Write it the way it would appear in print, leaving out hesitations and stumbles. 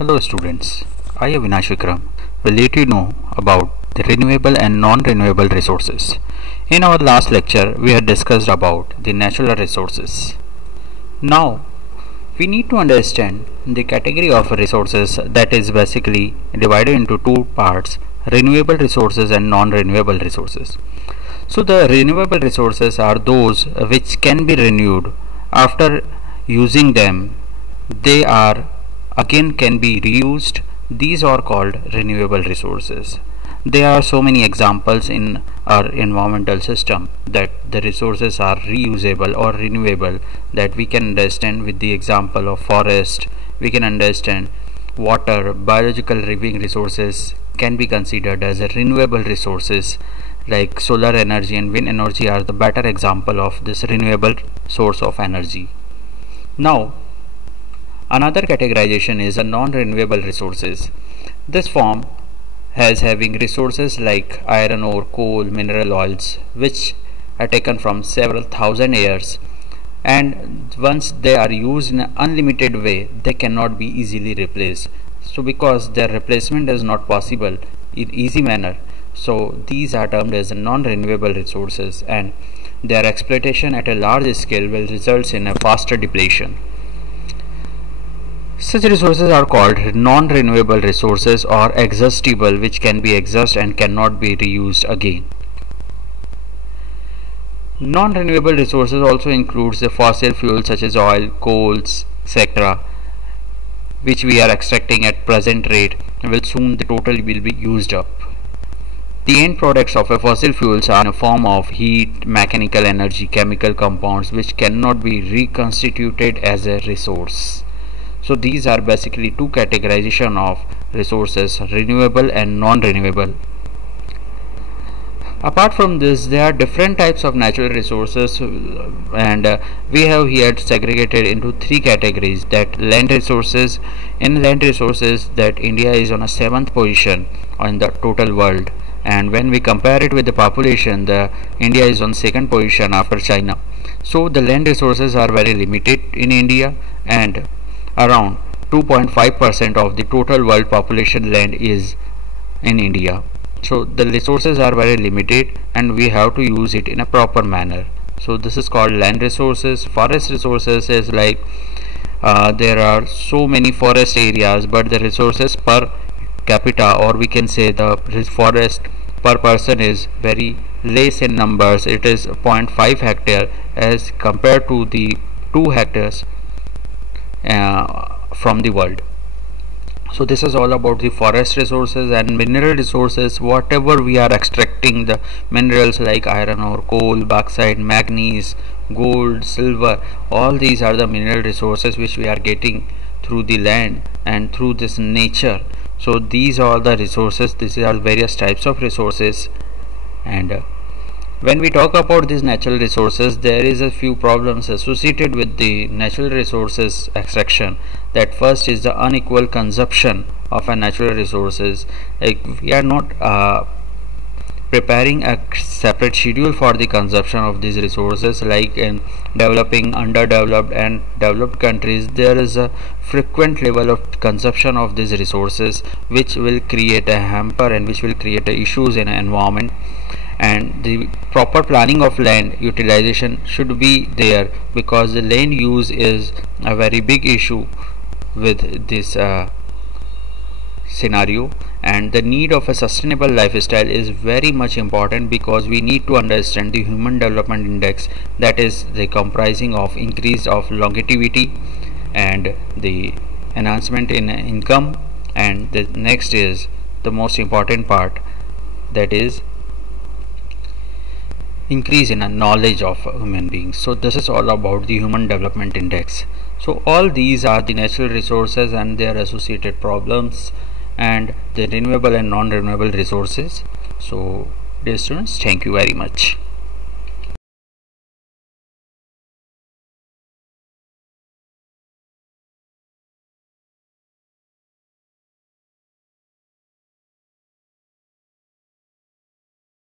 Hello students, I am Avinash Vikram will let you know about the renewable and non-renewable resources. In our last lecture, we had discussed about the natural resources. Now, we need to understand the category of resources that is basically divided into two parts, renewable resources and non-renewable resources. So the renewable resources are those which can be renewed after using them. They are again can be reused. These are called renewable resources. There are so many examples in our environmental system that the resources are reusable or renewable, that we can understand with the example of forest. We can understand water, biological living resources can be considered as a renewable resources, like solar energy and wind energy are the better example of this renewable source of energy. Now, another categorization is a non-renewable resources. This form has having resources like iron ore, coal, mineral oils, which are taken from several thousand years, and once they are used in an unlimited way, they cannot be easily replaced. So because their replacement is not possible in easy manner, so these are termed as non-renewable resources, and their exploitation at a large scale will result in a faster depletion. Such resources are called non-renewable resources or exhaustible, which can be exhausted and cannot be reused again. Non-renewable resources also includes the fossil fuels such as oil, coals, etc., which we are extracting at present rate, will soon the total will be used up. The end products of a fossil fuels are in a form of heat, mechanical energy, chemical compounds which cannot be reconstituted as a resource. So these are basically two categorization of resources, renewable and non-renewable. Apart from this, there are different types of natural resources, and we have here segregated into three categories. That land resources. In land resources, that India is on a 7th position on the total world, and when we compare it with the population, the India is on 2nd position after China. So the land resources are very limited in India, and around 2.5% of the total world population land is in India. So the resources are very limited and we have to use it in a proper manner. So this is called land resources. Forest resources is like there are so many forest areas, but the resources per capita, or we can say the forest per person, is very less in numbers. It is 0.5 hectare as compared to the 2 hectares from the world. So this is all about the forest resources. And mineral resources, whatever we are extracting, the minerals like iron ore, coal, bauxite, manganese, gold, silver, all these are the mineral resources which we are getting through the land and through this nature. So these are the resources. These are various types of resources. And when we talk about these natural resources, there is a few problems associated with the natural resources extraction. That first is the unequal consumption of a natural resources. Like we are not preparing a separate schedule for the consumption of these resources. Like in developing, underdeveloped and developed countries, there is a frequent level of consumption of these resources, which will create a hamper and which will create issues in an environment. And the proper planning of land utilization should be there, because the land use is a very big issue with this scenario. And the need of a sustainable lifestyle is very much important, because we need to understand the human development index, that is the comprising of increase of longevity and the enhancement in income, and the next is the most important part, that is increase in a knowledge of human beings. So this is all about the human development index. So all these are the natural resources and their associated problems, and the renewable and non-renewable resources. So dear students, thank you very much.